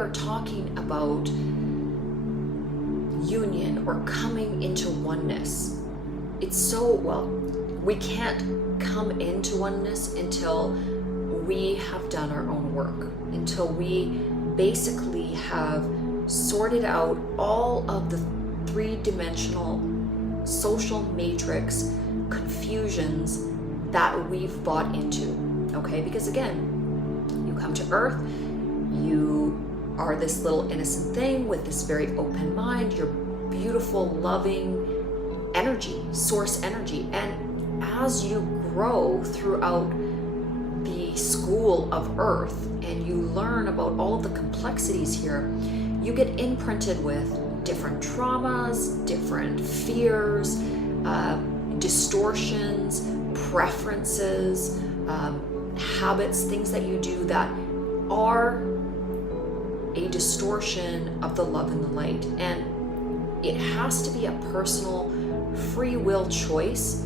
are talking about union or coming into oneness, it's so, well, we can't come into oneness until we have done our own work, until we basically have sorted out all of the three-dimensional social matrix confusions that we've bought into, okay? Because again, you come to Earth, you are this little innocent thing with this very open mind, you're beautiful, loving energy, source energy, and as you grow throughout the school of Earth and you learn about all of the complexities here, you get imprinted with different traumas, different fears, distortions, preferences, habits, things that you do that are a distortion of the love and the light. And it has to be a personal free will choice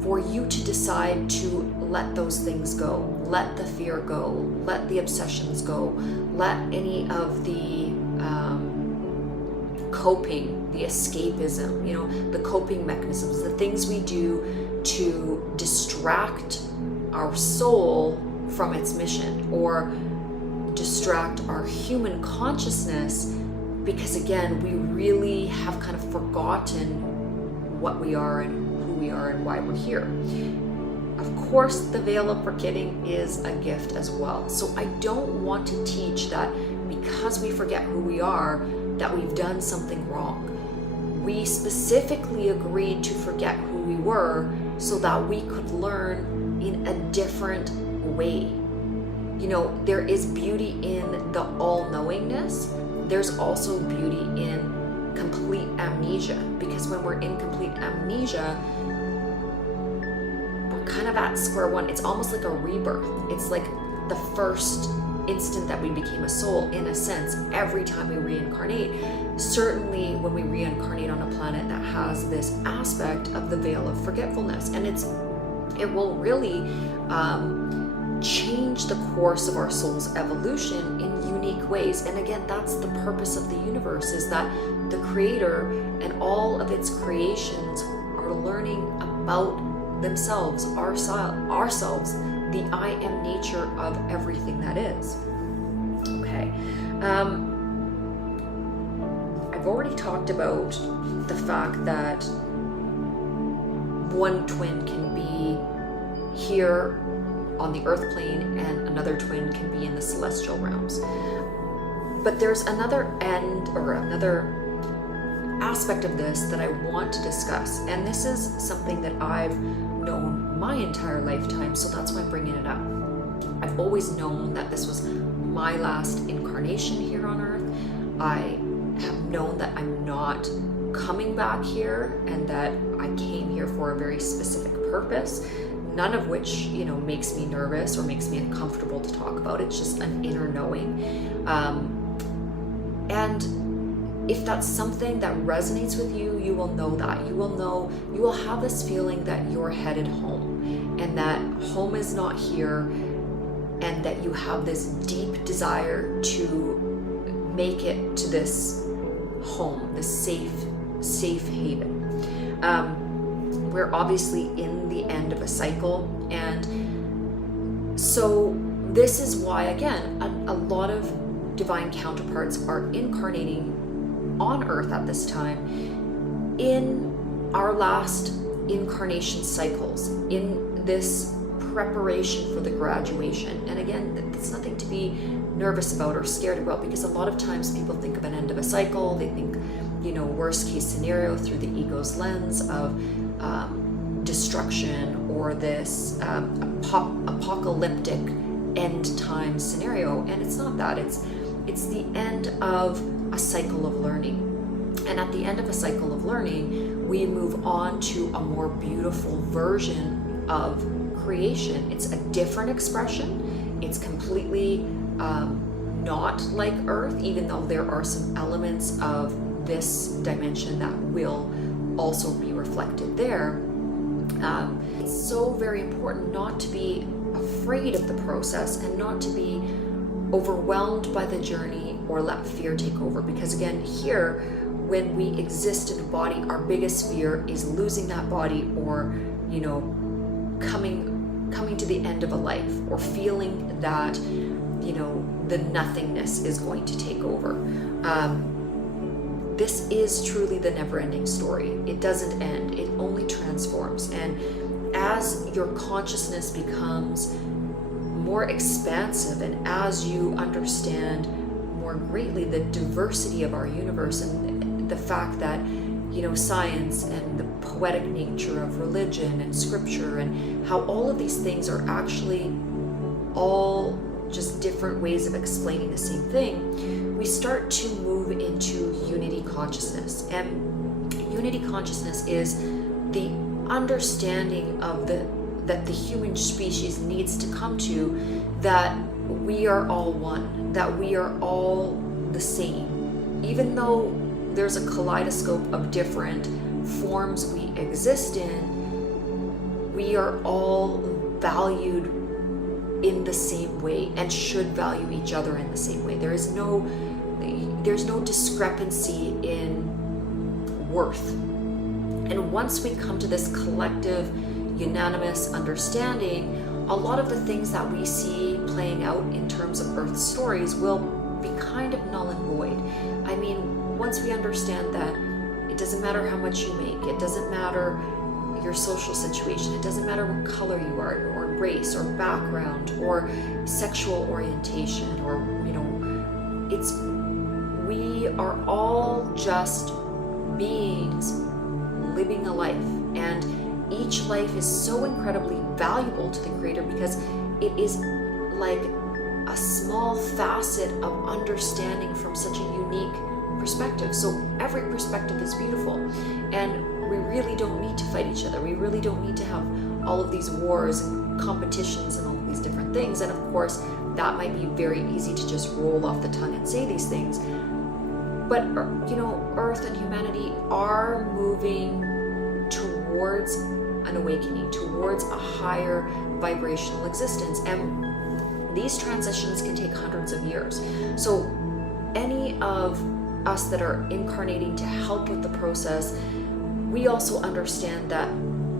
for you to decide to let those things go, let the fear go, let the obsessions go, let any of the coping, the escapism, you know, the coping mechanisms, the things we do to distract our soul from its mission or distract our human consciousness, because again, we really have kind of forgotten what we are and who we are and why we're here. Of course, the veil of forgetting is a gift as well. So I don't want to teach that because we forget who we are, that we've done something wrong. We specifically agreed to forget who we were so that we could learn in a different way. You know, there is beauty in the all-knowingness. There's also beauty in complete amnesia, because when we're in complete amnesia, we're kind of at square one. It's almost like a rebirth. It's like the first instant that we became a soul, in a sense, every time we reincarnate. Certainly when we reincarnate on a planet that has this aspect of the veil of forgetfulness, and it will really change the course of our soul's evolution in unique ways. And again, that's the purpose of the universe, is that the creator and all of its creations are learning about themselves, ourselves, the I am nature of everything that is. Okay. I've already talked about the fact that one twin can be here on the earth plane and another twin can be in the celestial realms. But there's another end, or another aspect of this that I want to discuss, and this is something that I've known my entire lifetime, so that's why I'm bringing it up. I've always known that this was my last incarnation here on earth. I have known that I'm not coming back here and that I came here for a very specific purpose, none of which, you know, makes me nervous or makes me uncomfortable to talk about. It's just an inner knowing. And if that's something that resonates with you, you will know that. You will have this feeling that you're headed home, and that home is not here, and that you have this deep desire to make it to this home, this safe haven. We're obviously in the end of a cycle, and so this is why, again, a lot of divine counterparts are incarnating on earth at this time in our last incarnation cycles, in this preparation for the graduation. And again, it's nothing to be nervous about or scared about, because a lot of times people think of an end of a cycle, they think, you know, worst case scenario through the ego's lens of destruction or this apocalyptic end time scenario, and it's not that. It's the end of a cycle of learning, and at the end of a cycle of learning, we move on to a more beautiful version of creation. It's a different expression. It's completely not like Earth, even though there are some elements of this dimension that will also be reflected there. It's so very important not to be afraid of the process and not to be overwhelmed by the journey, or let fear take over. Because again, here, when we exist in a body, our biggest fear is losing that body, or, you know, coming to the end of a life, or feeling that, you know, the nothingness is going to take over. This is truly the never-ending story. It doesn't end, it only transforms. And as your consciousness becomes more expansive, and as you understand more greatly the diversity of our universe, and the fact that, you know, science and the poetic nature of religion and scripture, and how all of these things are actually all just different ways of explaining the same thing, we start to move into unity consciousness. And unity consciousness is the understanding of that the human species needs to come to, that we are all one, that we are all the same. Even though there's a kaleidoscope of different forms we exist in, we are all valued in the same way, and should value each other in the same way. There's no discrepancy in worth. And once we come to this collective, unanimous understanding, a lot of the things that we see playing out in terms of Earth stories will be kind of null and void. I mean, once we understand that it doesn't matter how much you make, it doesn't matter your social situation, it doesn't matter what color you are, or race, or background, or sexual orientation, or, you know, we are all just beings living a life, and each life is so incredibly valuable to the Creator, because it is like a small facet of understanding from such a unique perspective. So every perspective is beautiful, and we really don't need to fight each other. We really don't need to have all of these wars and competitions and all of these different things. And of course, that might be very easy to just roll off the tongue and say these things. But, you know, Earth and humanity are moving towards an awakening, towards a higher vibrational existence. And these transitions can take hundreds of years. So any of us that are incarnating to help with the process, we also understand that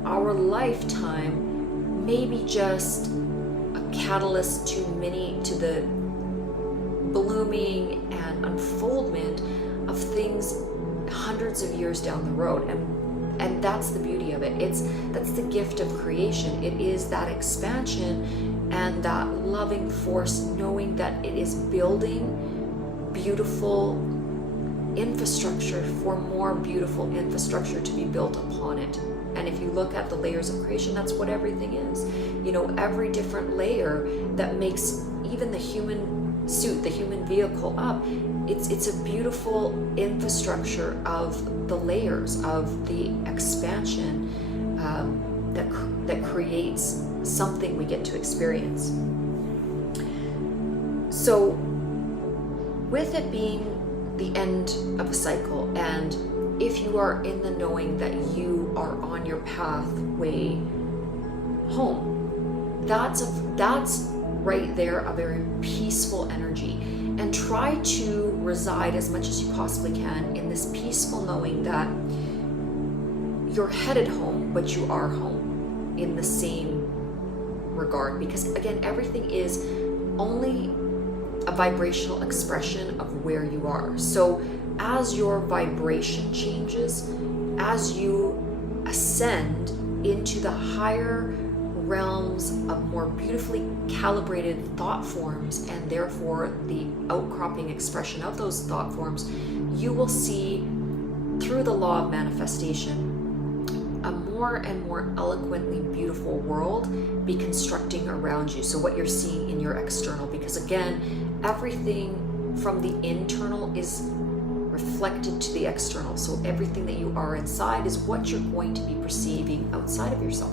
our lifetime may be just a catalyst to the blooming and unfoldment of things hundreds of years down the road. And that's the beauty of it. That's the gift of creation. It is that expansion and that loving force, knowing that it is building beautiful infrastructure for more beautiful infrastructure to be built upon it. And if you look at the layers of creation, that's what everything is. You know, every different layer that makes even the human suit, the human vehicle up, it's a beautiful infrastructure of the layers of the expansion that creates something we get to experience. So with it being the end of a cycle, and if you are in the knowing that you are on your pathway home, that's right there a very peaceful energy. And try to reside as much as you possibly can in this peaceful knowing that you're headed home, but you are home in the same regard. Because again, everything is only a vibrational expression of where you are. So as your vibration changes, as you ascend into the higher realms of more beautifully calibrated thought forms, and therefore the outcropping expression of those thought forms, you will see through the law of manifestation a more and more eloquently beautiful world be constructing around you. So what you're seeing in your external, because again, everything from the internal is reflected to the external. So everything that you are inside is what you're going to be perceiving outside of yourself.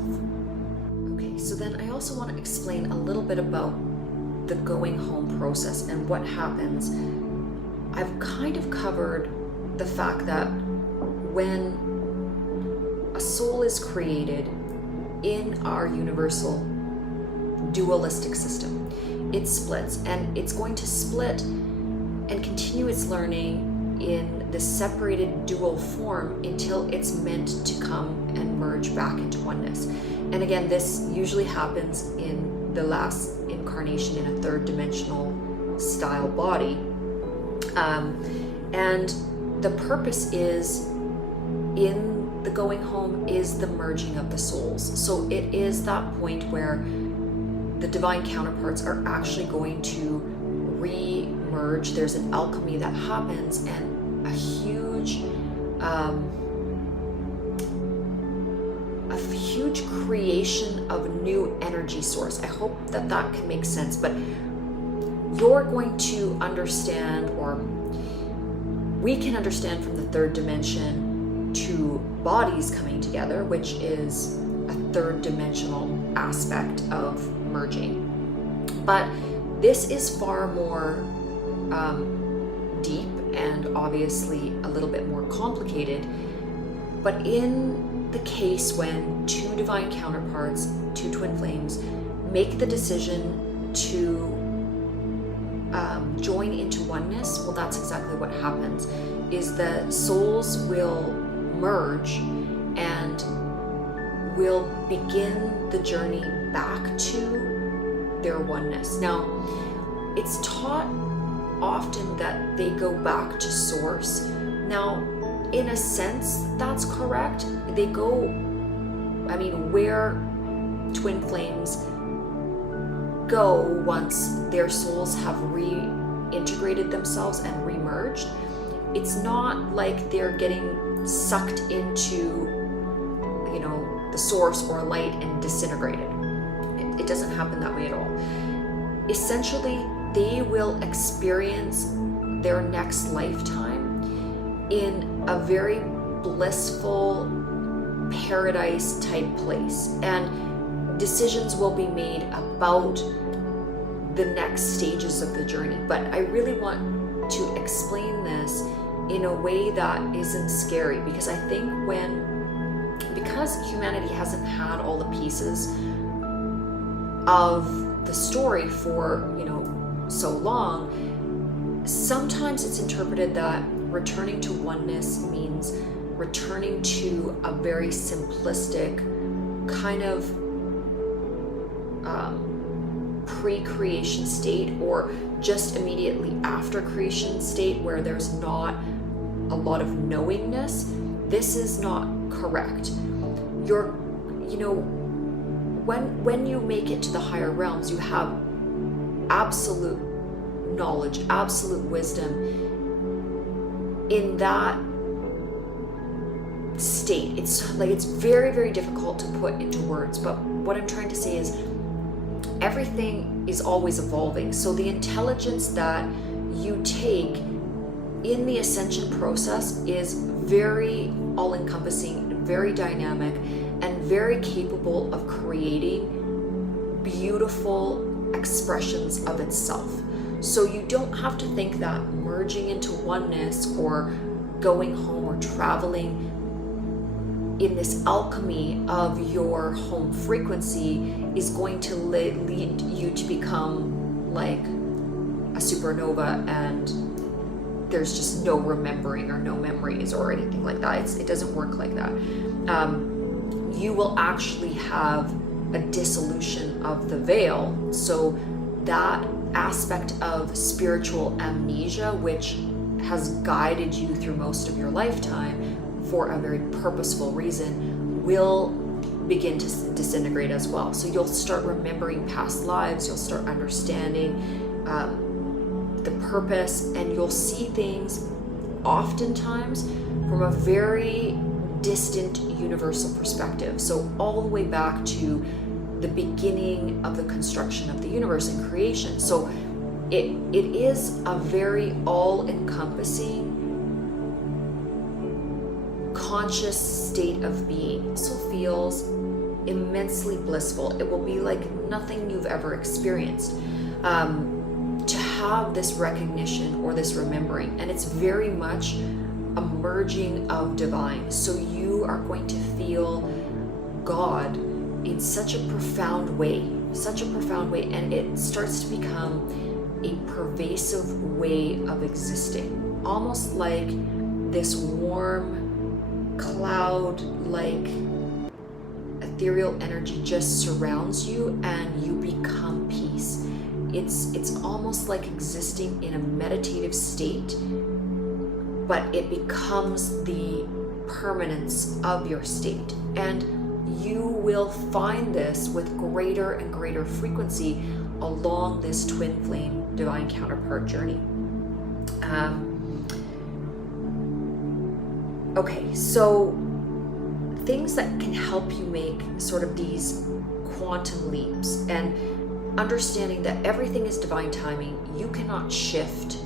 Okay, so then I also want to explain a little bit about the going home process and what happens. I've kind of covered the fact that when a soul is created in our universal dualistic system, it splits, and it's going to split and continue its learning in the separated dual form until it's meant to come and merge back into oneness. And again, this usually happens in the last incarnation in a third dimensional style body. And the purpose is, in the going home, is the merging of the souls. So it is that point where the divine counterparts are actually going to re-merge. There's an alchemy that happens, and a huge creation of new energy source. I hope that that can make sense, but you're going to understand, or we can understand from the third dimension, two bodies coming together, which is a third dimensional aspect of merging. But this is far more deep and obviously a little bit more complicated. But in the case when two divine counterparts, two twin flames, make the decision to join into oneness, well, that's exactly what happens, is the souls will merge and will begin the journey back to their oneness. Now, it's taught often that they go back to source. Now, in a sense, that's correct. They go, I mean, where twin flames go once their souls have reintegrated themselves and remerged, it's not like they're getting sucked into, you know, the source or light and disintegrated. It doesn't happen that way at all. Essentially, they will experience their next lifetime in a very blissful paradise type place, and decisions will be made about the next stages of the journey. But I really want to explain this in a way that isn't scary, because I think because humanity hasn't had all the pieces of the story for, you know, so long, sometimes it's interpreted that returning to oneness means returning to a very simplistic kind of pre-creation state, or just immediately after creation state where there's not a lot of knowingness. This is not correct. You're, you know, when you make it to the higher realms, you have absolute knowledge, absolute wisdom in that state. It's like, it's very, very difficult to put into words, but what I'm trying to say is everything is always evolving. So the intelligence that you take in the ascension process is very all-encompassing, very dynamic, and very capable of creating beautiful expressions of itself. So you don't have to think that merging into oneness or going home or traveling in this alchemy of your home frequency is going to lead you to become like a supernova and there's just no remembering or no memories or anything like that. It doesn't work like that. You will actually have a dissolution of the veil. So that aspect of spiritual amnesia, which has guided you through most of your lifetime for a very purposeful reason, will begin to disintegrate as well. So you'll start remembering past lives, you'll start understanding the purpose, and you'll see things oftentimes from a very distant universal perspective. So all the way back to the beginning of the construction of the universe and creation. So it is a very all-encompassing conscious state of being. It also feels immensely blissful. It will be like nothing you've ever experienced. To have this recognition or this remembering, and it's very much a merging of divine. So you are going to feel God in such a profound way such a profound way, and it starts to become a pervasive way of existing, almost like this warm cloud-like ethereal energy just surrounds you, and you become peace. It's almost like existing in a meditative state, but it becomes the permanence of your state. And you will find this with greater and greater frequency along this twin flame divine counterpart journey. Okay, so things that can help you make sort of these quantum leaps, and understanding that everything is divine timing. You cannot shift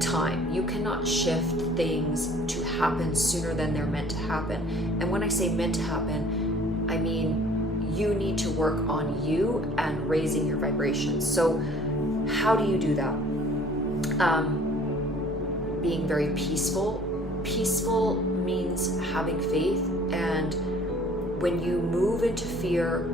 time. You cannot shift things to happen sooner than they're meant to happen. And when I say meant to happen, I mean you need to work on you and raising your vibrations. So how do you do that? Being very peaceful. Peaceful means having faith, and when you move into fear,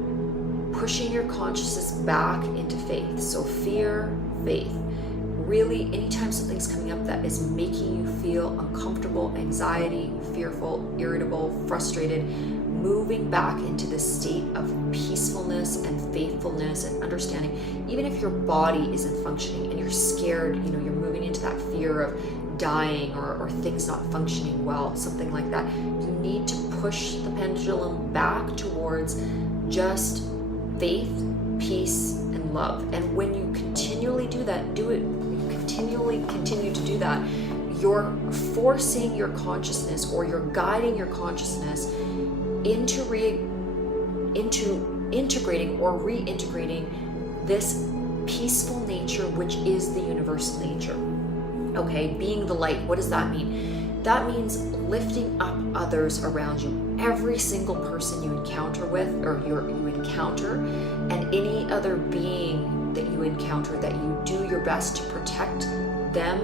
pushing your consciousness back into faith. So fear, faith. Really, anytime something's coming up that is making you feel uncomfortable, anxiety, fearful, irritable, frustrated, moving back into the state of peacefulness and faithfulness and understanding. Even if your body isn't functioning and you're scared, you're moving into that fear of dying or things not functioning well, something like that. You need to push the pendulum back towards just faith, peace, and love. And when you continually do that, continue to do that, you're forcing your consciousness, or you're guiding your consciousness into integrating or reintegrating this peaceful nature, which is the universal nature. Okay, being the light, what does that mean? That means lifting up others around you. Every single person you encounter with, or you encounter, and any other being that you encounter, that you do your best to protect them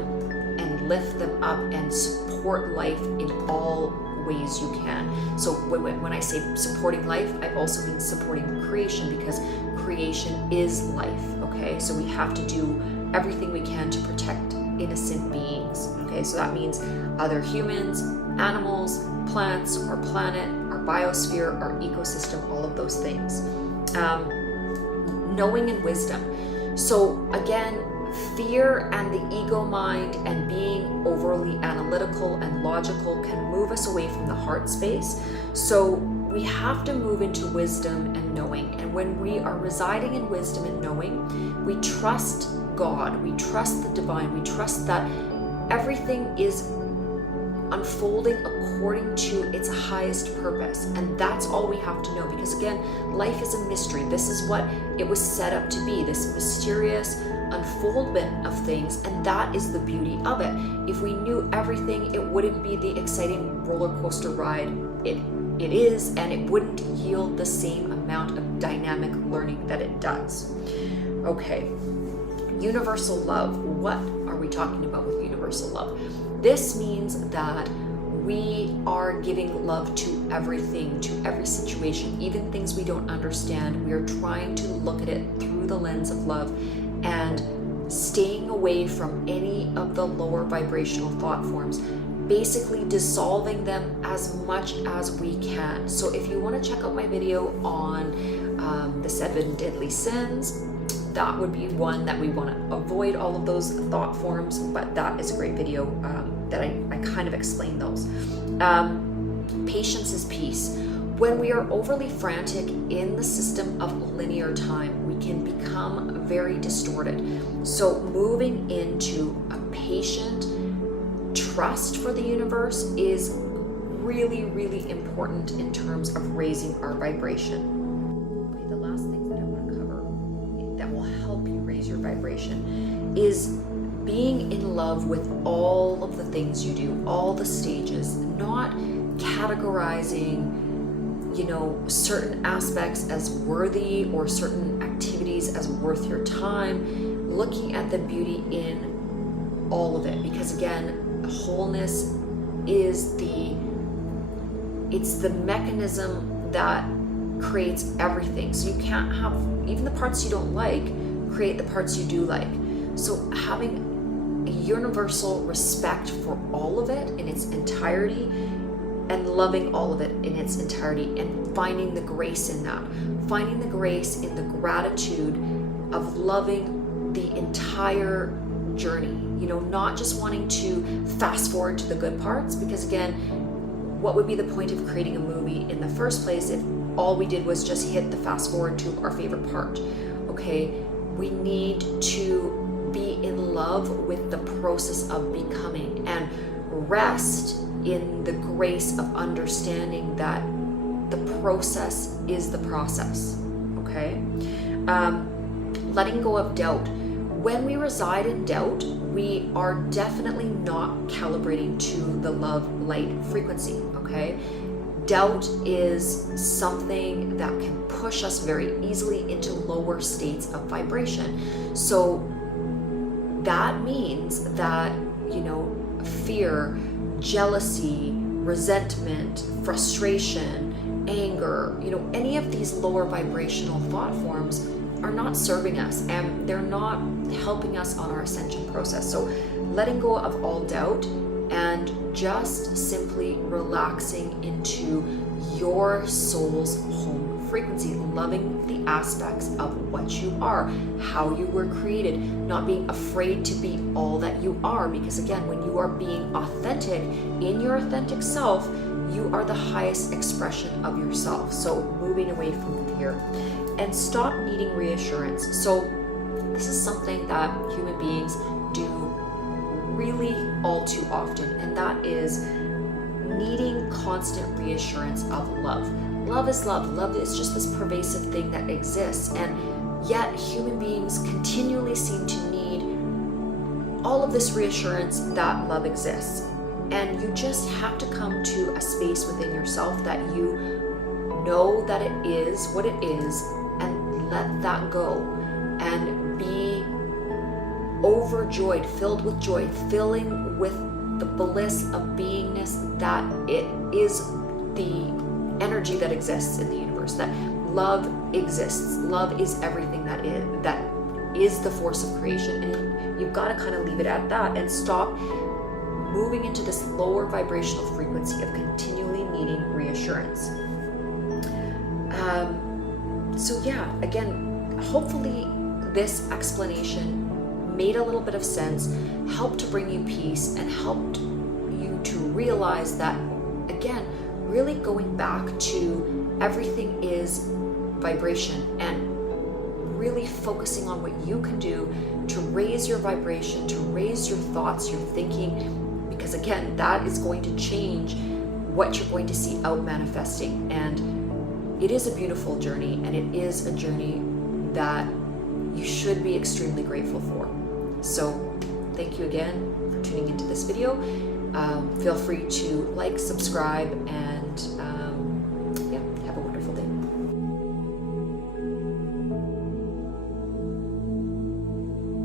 and lift them up and support life in all ways you can. So when I say supporting life, I also mean supporting creation, because creation is life. Okay, so we have to do everything we can to protect innocent beings. Okay, so that means other humans, animals, plants, our planet, our biosphere, our ecosystem, all of those things. Knowing and wisdom. So again, fear and the ego mind and being overly analytical and logical can move us away from the heart space. So we have to move into wisdom and knowing. And when we are residing in wisdom and knowing, we trust God, we trust the divine, we trust that everything is unfolding according to its highest purpose. And that's all we have to know, because again, life is a mystery. This is what it was set up to be, this mysterious unfoldment of things, and that is the beauty of it. If we knew everything, it wouldn't be the exciting roller coaster ride it is, and it wouldn't yield the same amount of dynamic learning that it does. Okay, universal love. What are we talking about with universal love? This means that we are giving love to everything, to every situation, even things we don't understand. We are trying to look at it through the lens of love and staying away from any of the lower vibrational thought forms, basically dissolving them as much as we can. So if you want to check out my video on the 7 deadly sins, that would be one that we want to avoid all of those thought forms, but that is a great video that I kind of explain those. Patience is peace. When we are overly frantic in the system of linear time, we can become very distorted. So moving into a patient trust for the universe is really, really important in terms of raising our vibration. Okay, the last thing that I want to cover that will help you raise your vibration is being in love with all of the things you do, all the stages, not categorizing certain aspects as worthy or certain activities as worth your time, looking at the beauty in all of it, because again, wholeness is the mechanism that creates everything. So you can't have, even the parts you don't like create the parts you do like. So having a universal respect for all of it in its entirety and loving all of it in its entirety, and finding the grace in that, finding the grace in the gratitude of loving the entire journey, you know, not just wanting to fast forward to the good parts, because again, what would be the point of creating a movie in the first place if all we did was just hit the fast forward to our favorite part? Okay, we need to be in love with the process of becoming and rest in the grace of understanding that the process is the process. Okay, letting go of doubt. When we reside in doubt, we are definitely not calibrating to the love light frequency. Okay, doubt is something that can push us very easily into lower states of vibration. So that means that, you know, fear, jealousy, resentment, frustration, anger, you know, any of these lower vibrational thought forms are not serving us, and they're not helping us on our ascension process. So letting go of all doubt and just simply relaxing into your soul's home frequency, loving the aspects of what you are, how you were created, not being afraid to be all that you are, because again, when you are being authentic in your authentic self, you are the highest expression of yourself. So moving away from fear and stop needing reassurance. So this is something that human beings do really all too often, and that is needing constant reassurance of love. Love is love. Love is just this pervasive thing that exists, and yet human beings continually seem to need all of this reassurance that love exists. And you just have to come to a space within yourself that you know that it is what it is, and let that go and be overjoyed, filled with joy, filling with the bliss of beingness that it is the energy that exists in the universe, that love exists. Love is everything that is the force of creation. And you've got to kind of leave it at that and stop moving into this lower vibrational frequency of continually needing reassurance. So yeah, again, hopefully this explanation made a little bit of sense, helped to bring you peace, and helped you to realize that, again, really going back to everything is vibration, and really focusing on what you can do to raise your vibration, to raise your thoughts, your thinking, because again, that is going to change what you're going to see out manifesting. And it is a beautiful journey, and it is a journey that you should be extremely grateful for. So thank you again for tuning into this video. Feel free to like, subscribe, and